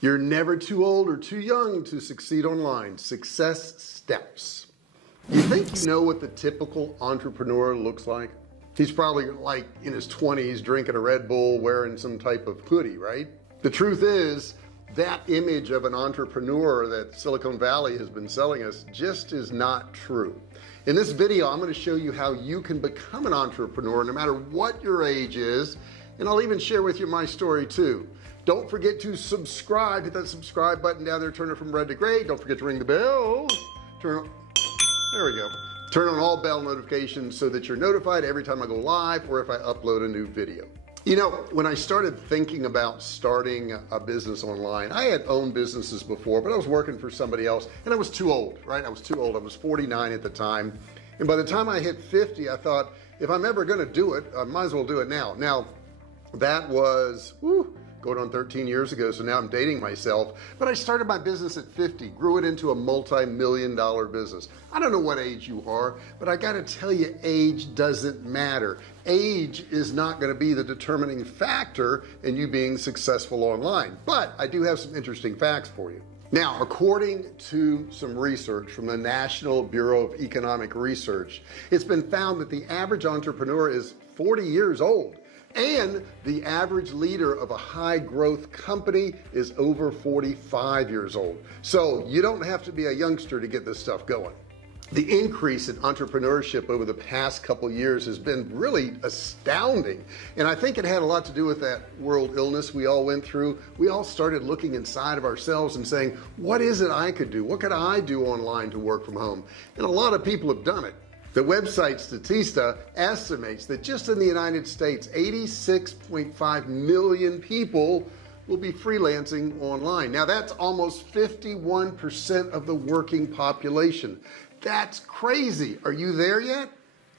You're never too old or too young to succeed online. Success steps. You think you know what the typical entrepreneur looks like? He's probably like in his 20s drinking a Red Bull, wearing some type of hoodie, right? The truth is that image of an entrepreneur that Silicon Valley has been selling us just is not true. In this video, I'm going to show you how you can become an entrepreneur no matter what your age is, and I'll even share with you my story too. Don't forget to subscribe. Hit that subscribe button down there, turn it from red to gray. Don't forget to ring the bell. There we go. Turn on all bell notifications so that you're notified every time I go live or if I upload a new video. You know, when I started thinking about starting a business online, I had owned businesses before, but I was working for somebody else and I was too old, right? I was too old. I was 49 at the time. And by the time I hit 50, I thought, if I'm ever going to do it, I might as well do it now. Now, that was, going on 13 years ago, so now I'm dating myself, but I started my business at 50, grew it into a multi-million-dollar business. I don't know what age you are, but I got to tell you, age doesn't matter. Age is not going to be the determining factor in you being successful online, but I do have some interesting facts for you. Now, according to some research from the National Bureau of Economic Research, it's been found that the average entrepreneur is 40 years old. And the average leader of a high growth company is over 45 years old. So you don't have to be a youngster to get this stuff going. The increase in entrepreneurship over the past couple years has been really astounding. And I think it had a lot to do with that world illness we all went through. We all started looking inside of ourselves and saying, what is it I could do? What could I do online to work from home? And a lot of people have done it. The website Statista estimates that just in the United States, 86.5 million people will be freelancing online. Now that's almost 51% of the working population. That's crazy. Are you there yet?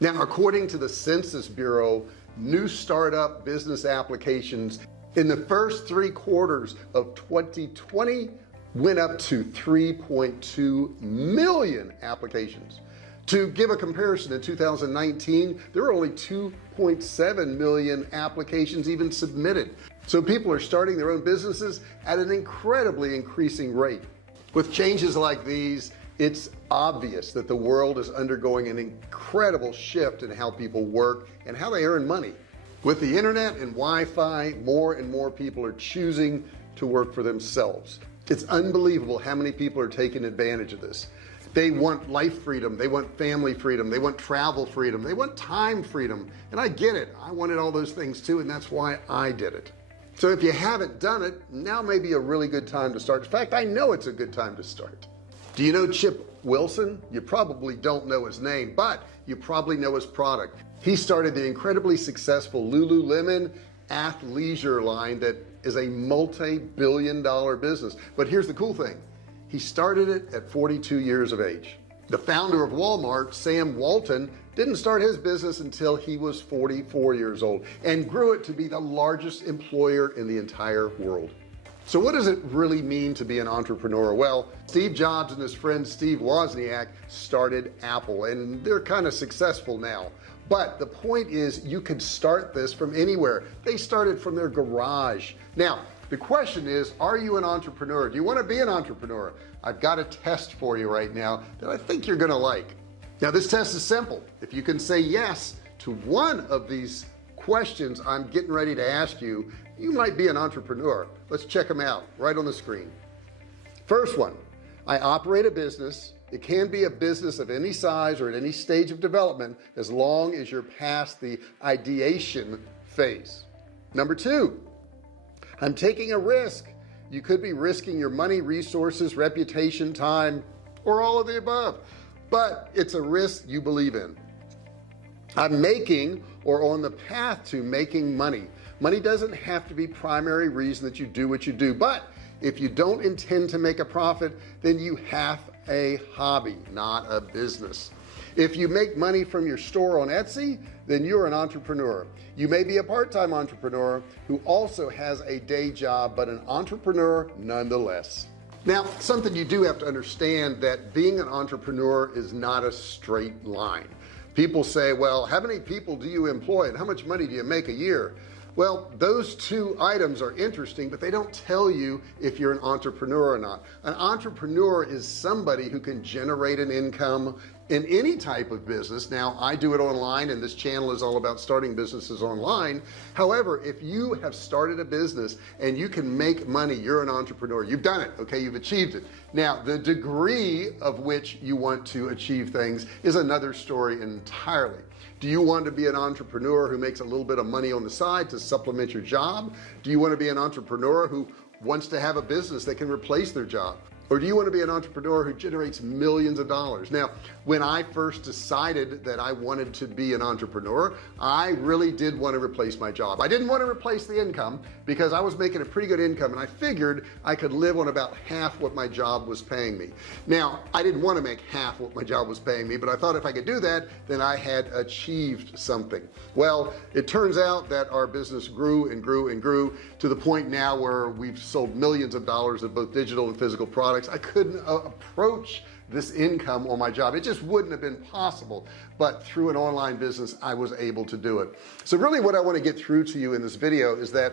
Now, according to the Census Bureau, new startup business applications in the first 3 quarters of 2020 went up to 3.2 million applications. To give a comparison, in 2019 there were only 2.7 million applications even submitted. So people are starting their own businesses at an incredibly increasing rate. With changes like these, it's obvious that the world is undergoing an incredible shift in how people work and how they earn money. With the internet and Wi-Fi, more and more people are choosing to work for themselves. It's unbelievable how many people are taking advantage of this. They want life freedom, they want family freedom, they want travel freedom, they want time freedom, and I get it. I wanted all those things too, and that's why I did it. So if you haven't done it, now may be a really good time to start. In fact, I know it's a good time to start. Do you know Chip Wilson? You probably don't know his name, but you probably know his product. He started the incredibly successful Lululemon athleisure line that is a multi-billion-dollar business. But here's the cool thing. He started it at 42 years of age. The founder of Walmart, Sam Walton, didn't start his business until he was 44 years old and grew it to be the largest employer in the entire world. So what does it really mean to be an entrepreneur? Well, Steve Jobs and his friend Steve Wozniak started Apple, and they're kind of successful now. But the point is, you could start this from anywhere. They started from their garage. Now, the question is, are you an entrepreneur? Do you want to be an entrepreneur? I've got a test for you right now that I think you're going to like. Now, this test is simple. If you can say yes to one of these questions I'm getting ready to ask you, you might be an entrepreneur. Let's check them out right on the screen. First one, I operate a business. It can be a business of any size or at any stage of development as long as you're past the ideation phase. Number 2, I'm taking a risk. You could be risking your money, resources, reputation, time, or all of the above, but it's a risk you believe in. I'm making or on the path to making money. Money doesn't have to be primary reason that you do what you do, but if you don't intend to make a profit, then you have a hobby, not a business. If you make money from your store on Etsy, then you're an entrepreneur. You may be a part-time entrepreneur who also has a day job, but an entrepreneur nonetheless. Now, something you do have to understand, that being an entrepreneur is not a straight line. People say, well, how many people do you employ and how much money do you make a year? Well, those two items are interesting, but they don't tell you if you're an entrepreneur or not. An entrepreneur is somebody who can generate an income in any type of business. Now, I do it online, and this channel is all about starting businesses online. However, if you have started a business and you can make money, you're an entrepreneur. You've done it. Okay, you've achieved it. Now, the degree of which you want to achieve things is another story entirely. Do you want to be an entrepreneur who makes a little bit of money on the side to supplement your job? Do you want to be an entrepreneur who wants to have a business that can replace their job? Or do you want to be an entrepreneur who generates millions of dollars? Now, when I first decided that I wanted to be an entrepreneur, I really did want to replace my job. I didn't want to replace the income because I was making a pretty good income, and I figured I could live on about half what my job was paying me. Now, I didn't want to make half what my job was paying me, but I thought if I could do that, then I had achieved something. Well, it turns out that our business grew and grew and grew to the point now where we've sold millions of dollars of both digital and physical products. I couldn't approach this income on my job. It just wouldn't have been possible, but through an online business I was able to do it. So really what I want to get through to you in this video is that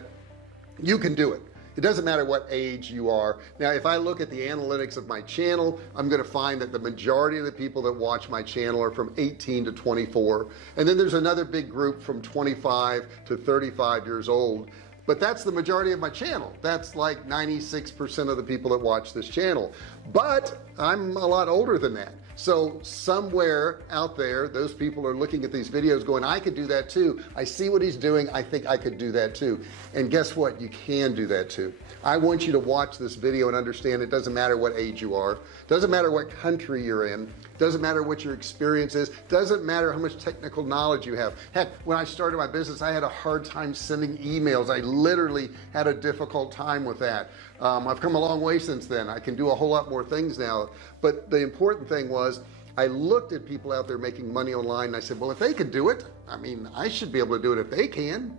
you can do it. It doesn't matter what age you are. Now, if I look at the analytics of my channel, I'm going to find that the majority of the people that watch my channel are from 18 to 24, and then there's another big group from 25 to 35 years old. But that's the majority of my channel. That's like 96% of the people that watch this channel. But I'm a lot older than that. So somewhere out there, those people are looking at these videos going, I could do that too. I see what he's doing. I think I could do that too. And guess what? You can do that too. I want you to watch this video and understand it doesn't matter what age you are. Doesn't matter what country you're in. Doesn't matter what your experience is. Doesn't matter how much technical knowledge you have. Heck, when I started my business, I had a hard time sending emails. I literally had a difficult time with that. I've come a long way since then. I can do a whole lot more things now. But the important thing was, I looked at people out there making money online and I said, well, if they could do it, I mean, I should be able to do it if they can.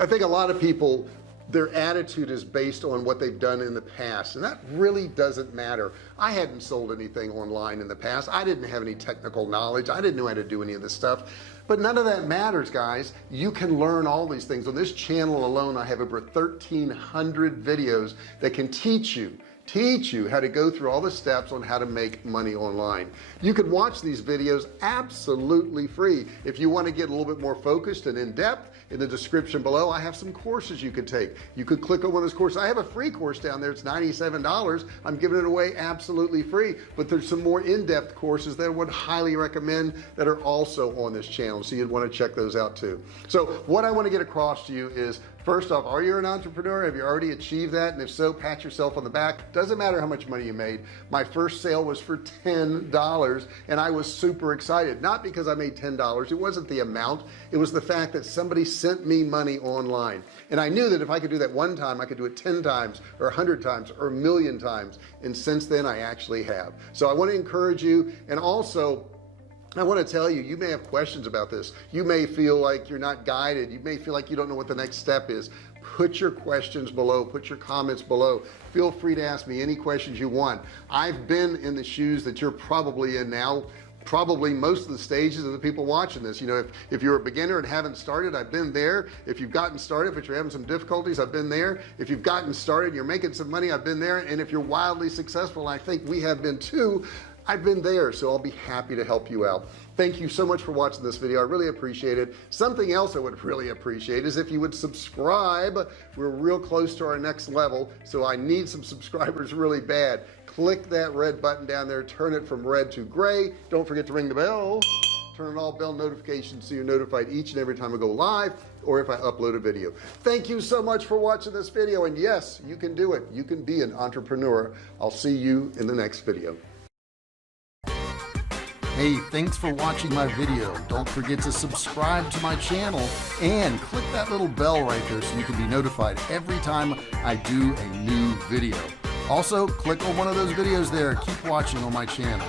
I think a lot of people, their attitude is based on what they've done in the past, and that really doesn't matter. I hadn't sold anything online in the past. I didn't have any technical knowledge. I didn't know how to do any of this stuff, but none of that matters, guys. You can learn all these things. On this channel alone, I have over 1,300 videos that can teach you how to go through all the steps on how to make money online. You can watch these videos absolutely free. If you want to get a little bit more focused and in depth, in the description below I have some courses you could take. You could click on one of those courses. I have a free course down there. It's $97. I'm giving it away absolutely free, but there's some more in-depth courses that I would highly recommend that are also on this channel, so you'd want to check those out too. So what I want to get across to you is, first off, are you an entrepreneur? Have you already achieved that? And if so, pat yourself on the back. Doesn't matter how much money you made. My first sale was for $10, and I was super excited. Not because I made $10. It wasn't the amount. It was the fact that somebody sent me money online. And I knew that if I could do that one time, I could do it 10 times or 100 times or 1,000,000 times. And since then, I actually have. So I want to encourage you, and also I want to tell you, you may have questions about this. You may feel like you're not guided. You may feel like you don't know what the next step is. Put your questions below, put your comments below. Feel free to ask me any questions you want. I've been in the shoes that you're probably in now, probably most of the stages of the people watching this. You know, if you're a beginner and haven't started, I've been there. If you've gotten started but you're having some difficulties, I've been there. If you've gotten started, you're making some money, I've been there. And if you're wildly successful, I think we have been too, I've been there. So I'll be happy to help you out. Thank you so much for watching this video. I really appreciate it. Something else I would really appreciate is if you would subscribe. We're real close to our next level, so I need some subscribers really bad. Click that red button down there, turn it from red to gray. Don't forget to ring the bell, turn on all bell notifications so you're notified each and every time I go live or if I upload a video. Thank you so much for watching this video, and yes, you can do it. You can be an entrepreneur. I'll see you in the next video. Hey, thanks for watching my video. Don't forget to subscribe to my channel and click that little bell right there so you can be notified every time I do a new video. Also, click on one of those videos there. Keep watching on my channel.